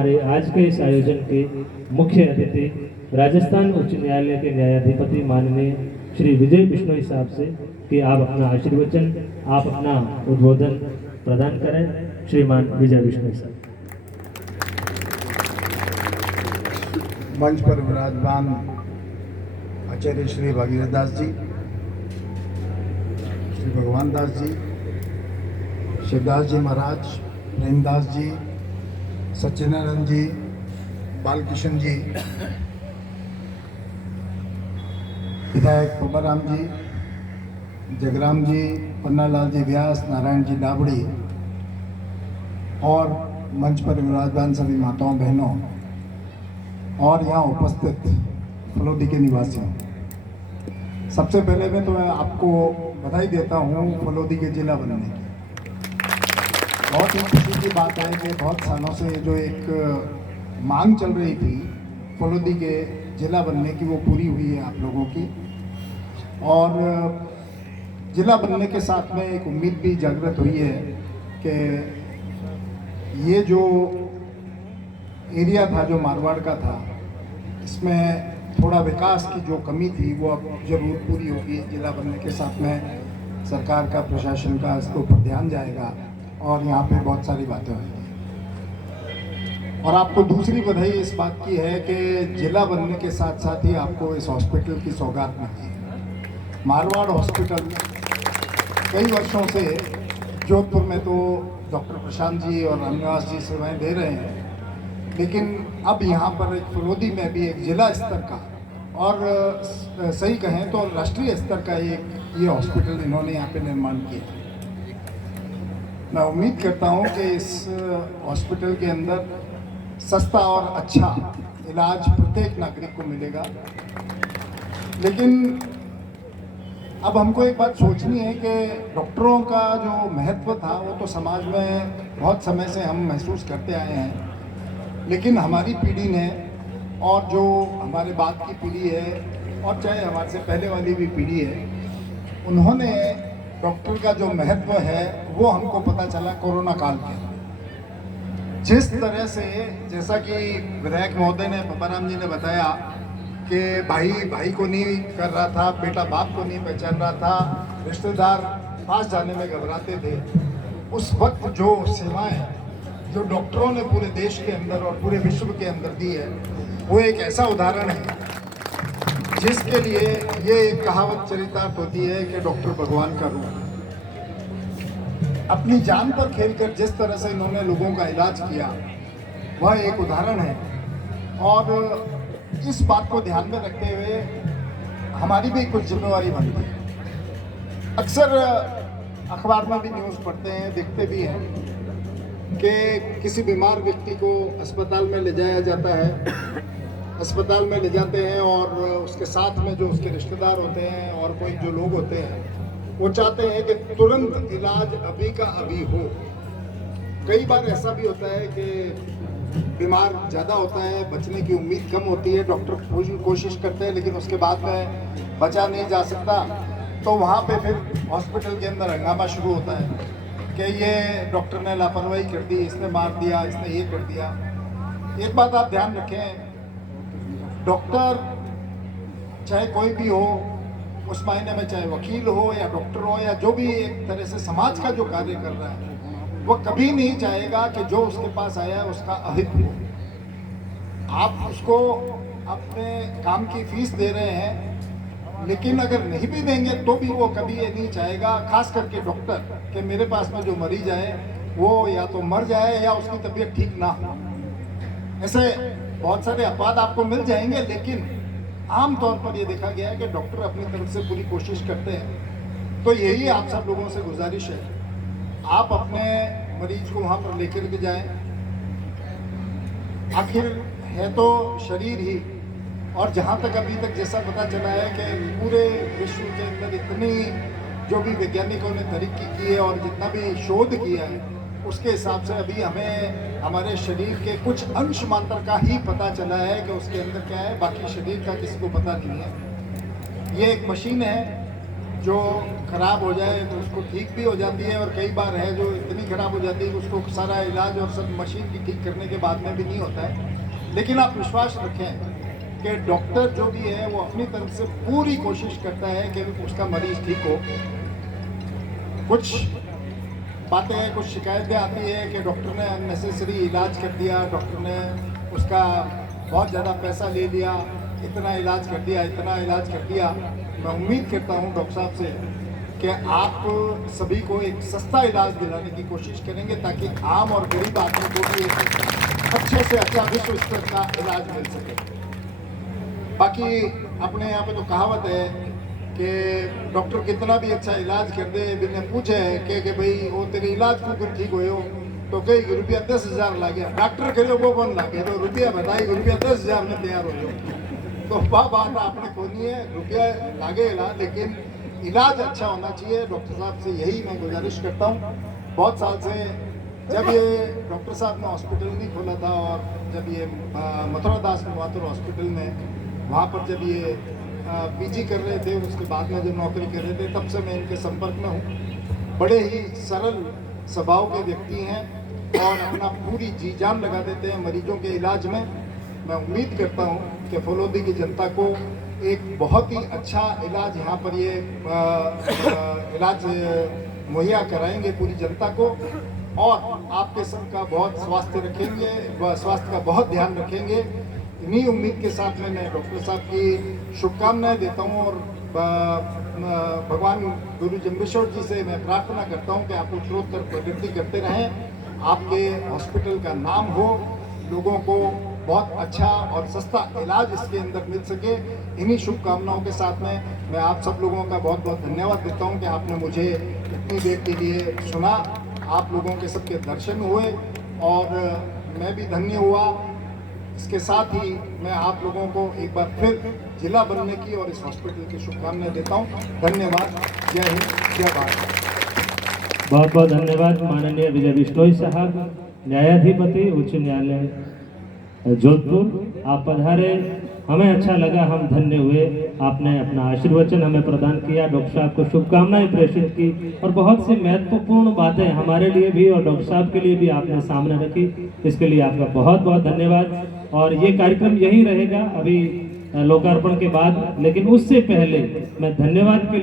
हमारे आज के इस आयोजन के मुख्य अतिथि राजस्थान उच्च न्यायालय के न्यायाधिपति माननीय श्री विजय बिश्नोई साहब से कि आप अपना आशीर्वचन, आप अपना उद्बोधन प्रदान करें। श्रीमान विजय बिश्नोई साहब। मंच पर विराजमान आचार्य श्री भागीरथ दास जी, श्री भगवान दास जी, शिवदास जी महाराज, प्रेमदास जी, सच्चिदानंद जी, बालकिशन जी, विधायक पब्बाराम जी, जगराम जी, पन्नालाल जी व्यास, नारायण जी डाबड़ी और मंच पर विराजमान सभी माताओं बहनों और यहाँ उपस्थित फलोदी के निवासियों, सबसे पहले मैं तो आपको बधाई देता हूँ फलोदी के जिला बनने की। बहुत ही खुशी की बात है कि बहुत सालों से जो एक मांग चल रही थी फलोदी के जिला बनने की, वो पूरी हुई है आप लोगों की। और जिला बनने के साथ में एक उम्मीद भी जागृत हुई है कि ये जो एरिया था जो मारवाड़ का था, इसमें थोड़ा विकास की जो कमी थी वो अब जरूर पूरी होगी। जिला बनने के साथ में सरकार का, प्रशासन का इसके ऊपर ध्यान जाएगा और यहाँ पे बहुत सारी बातें होंगी। और आपको दूसरी बधाई इस बात की है कि जिला बनने के साथ साथ ही आपको इस हॉस्पिटल की सौगात मिली है। मारवाड़ हॉस्पिटल कई वर्षों से जोधपुर में तो डॉक्टर प्रशांत जी और रामनिवास जी सेवाएं दे रहे हैं, लेकिन अब यहाँ पर एक फलोदी में भी एक जिला स्तर का और सही कहें तो राष्ट्रीय स्तर का एक ये हॉस्पिटल इन्होंने यहाँ पे निर्माण किया। मैं उम्मीद करता हूँ कि इस हॉस्पिटल के अंदर सस्ता और अच्छा इलाज प्रत्येक नागरिक को मिलेगा। लेकिन अब हमको एक बात सोचनी है कि डॉक्टरों का जो महत्व था वो तो समाज में बहुत समय से हम महसूस करते आए हैं, लेकिन हमारी पीढ़ी ने और जो हमारे बाद की पीढ़ी है और चाहे हमारे से पहले वाली भी पीढ़ी है, उन्होंने डॉक्टर का जो महत्व है वो हमको पता चला कोरोना काल के। जिस तरह से, जैसा कि विधायक महोदय ने, पब्बाराम जी ने बताया कि भाई भाई को नहीं कर रहा था, बेटा बाप को नहीं पहचान रहा था, रिश्तेदार पास जाने में घबराते थे। उस वक्त जो सेवाएं जो डॉक्टरों ने पूरे देश के अंदर और पूरे विश्व के अंदर दी है, वो एक ऐसा उदाहरण है जिसके लिए ये एक कहावत चरितार्थ होती है कि डॉक्टर भगवान का रूप। अपनी जान पर खेलकर जिस तरह से इन्होंने लोगों का इलाज किया, वह एक उदाहरण है। और इस बात को ध्यान में रखते हुए हमारी भी कुछ जिम्मेवारी बनती है। अक्सर अखबार में भी न्यूज़ पढ़ते हैं, देखते भी हैं कि किसी बीमार व्यक्ति को अस्पताल में ले जाया जाता है, अस्पताल में ले जाते हैं और उसके साथ में जो उसके रिश्तेदार होते हैं और कोई जो लोग होते हैं, वो चाहते हैं कि तुरंत इलाज अभी का अभी हो। कई बार ऐसा भी होता है कि बीमार ज़्यादा होता है, बचने की उम्मीद कम होती है, डॉक्टर कोशिश करते हैं लेकिन उसके बाद में बचा नहीं जा सकता, तो वहाँ पे फिर हॉस्पिटल के अंदर हंगामा शुरू होता है कि ये डॉक्टर ने लापरवाही कर दी, इसने मार दिया, इसने ये कर दिया। एक बात आप ध्यान रखें, डॉक्टर चाहे कोई भी हो, उस मायने में चाहे वकील हो या डॉक्टर हो या जो भी एक तरह से समाज का जो कार्य कर रहा है, वो कभी नहीं चाहेगा कि जो उसके पास आया है उसका अहित हो। आप उसको अपने काम की फीस दे रहे हैं, लेकिन अगर नहीं भी देंगे तो भी वो कभी ये नहीं चाहेगा, खास करके डॉक्टर, कि मेरे पास में जो मरीज आए वो या तो मर जाए या उसकी तबीयत ठीक ना हो। ऐसे बहुत सारे अपवाद आपको मिल जाएंगे, लेकिन आम तौर पर ये देखा गया है कि डॉक्टर अपनी तरफ से पूरी कोशिश करते हैं। तो यही आप सब लोगों से गुजारिश है, आप अपने मरीज को वहाँ पर लेकर के जाएं। आखिर है तो शरीर ही, और जहाँ तक अभी तक जैसा पता चला है कि पूरे विश्व के अंदर इतनी जो भी वैज्ञानिकों ने तरक्की की है और जितना भी शोध किया है, उसके हिसाब से अभी हमें हमारे शरीर के कुछ अंश मात्र का ही पता चला है कि उसके अंदर क्या है, बाकी शरीर का किसी को पता नहीं है। ये एक मशीन है जो खराब हो जाए तो उसको ठीक भी हो जाती है, और कई बार है जो इतनी खराब हो जाती है कि उसको सारा इलाज और सब मशीन की ठीक करने के बाद में भी नहीं होता है। लेकिन आप विश्वास रखें कि डॉक्टर जो भी है वो अपनी तरफ से पूरी कोशिश करता है कि उसका मरीज ठीक हो। कुछ बातें, कुछ शिकायतें आती है कि डॉक्टर ने अननेसेसरी इलाज कर दिया, डॉक्टर ने उसका बहुत ज़्यादा पैसा ले लिया, इतना इलाज कर दिया, इतना इलाज कर दिया। मैं उम्मीद करता हूँ डॉक्टर साहब से कि आप सभी को एक सस्ता इलाज दिलाने की कोशिश करेंगे ताकि आम और गरीब आदमी को भी एक अच्छे से अच्छा विश्व स्तर का इलाज मिल सके। बाकी अपने यहाँ पे तो कहावत है कि डॉक्टर कितना भी अच्छा इलाज कर दे, बिना पूछे कि भाई वो तेरे इलाज को फिर ठीक हो तो कई रुपया 10,000 लागे, डॉक्टर करे वो कौन लागे, तो रुपया बताई रुपया 10,000 में तैयार हो जाओ। तो वह बात आपने खोनी है, रुपया लागेगा लेकिन इलाज अच्छा होना चाहिए। डॉक्टर साहब से यही मैं गुजारिश करता हूँ। बहुत साल से जब ये डॉक्टर साहब ने हॉस्पिटल नहीं खोला था, और जब ये मथुरा दास माथुर हॉस्पिटल में वहाँ पर जब ये पीजी कर रहे थे, उसके बाद में जब नौकरी कर रहे थे, तब से मैं इनके संपर्क में हूँ। बड़े ही सरल स्वभाव के व्यक्ति हैं और अपना पूरी जी जान लगा देते हैं मरीजों के इलाज में। मैं उम्मीद करता हूँ कि फलोदी की जनता को एक बहुत ही अच्छा इलाज यहाँ पर ये इलाज मुहैया कराएंगे पूरी जनता को, और आपके सबका बहुत स्वास्थ्य रखेंगे, स्वास्थ्य का बहुत ध्यान रखेंगे। इन्हीं उम्मीद के साथ मैं डॉक्टर साहब की शुभकामनाएं देता हूँ, और भगवान गुरु जम्बेश्वर जी से मैं प्रार्थना करता हूँ कि आप उत्तरोत्तर प्रगति करते रहें, आपके हॉस्पिटल का नाम हो, लोगों को बहुत अच्छा और सस्ता इलाज इसके अंदर मिल सके। इन्हीं शुभकामनाओं के साथ में मैं आप सब लोगों का बहुत बहुत धन्यवाद देता हूं कि आपने मुझे इतनी देर के लिए सुना। आप लोगों के सबके दर्शन हुए और मैं भी धन्य हुआ। इसके साथ ही मैं आप लोगों को एक बार फिर जिला बनने की और इस हॉस्पिटल की शुभकामनाएं देता हूं। धन्यवाद। जय हिंद, जय भारत। बहुत बहुत धन्यवाद माननीय विजय बिश्नोई साहब, न्यायाधिपति उच्च न्यायालय जोधपुर। आप पधारे, हमें अच्छा लगा, हम धन्य हुए। आपने अपना आशीर्वचन हमें प्रदान किया, डॉक्टर साहब को शुभकामनाएं प्रेषित की, और बहुत सी महत्वपूर्ण बातें हमारे लिए भी और डॉक्टर साहब के लिए भी आपने सामने रखी। इसके लिए आपका बहुत बहुत धन्यवाद। और ये कार्यक्रम यही रहेगा अभी लोकार्पण के बाद, लेकिन उससे पहले मैं धन्यवाद के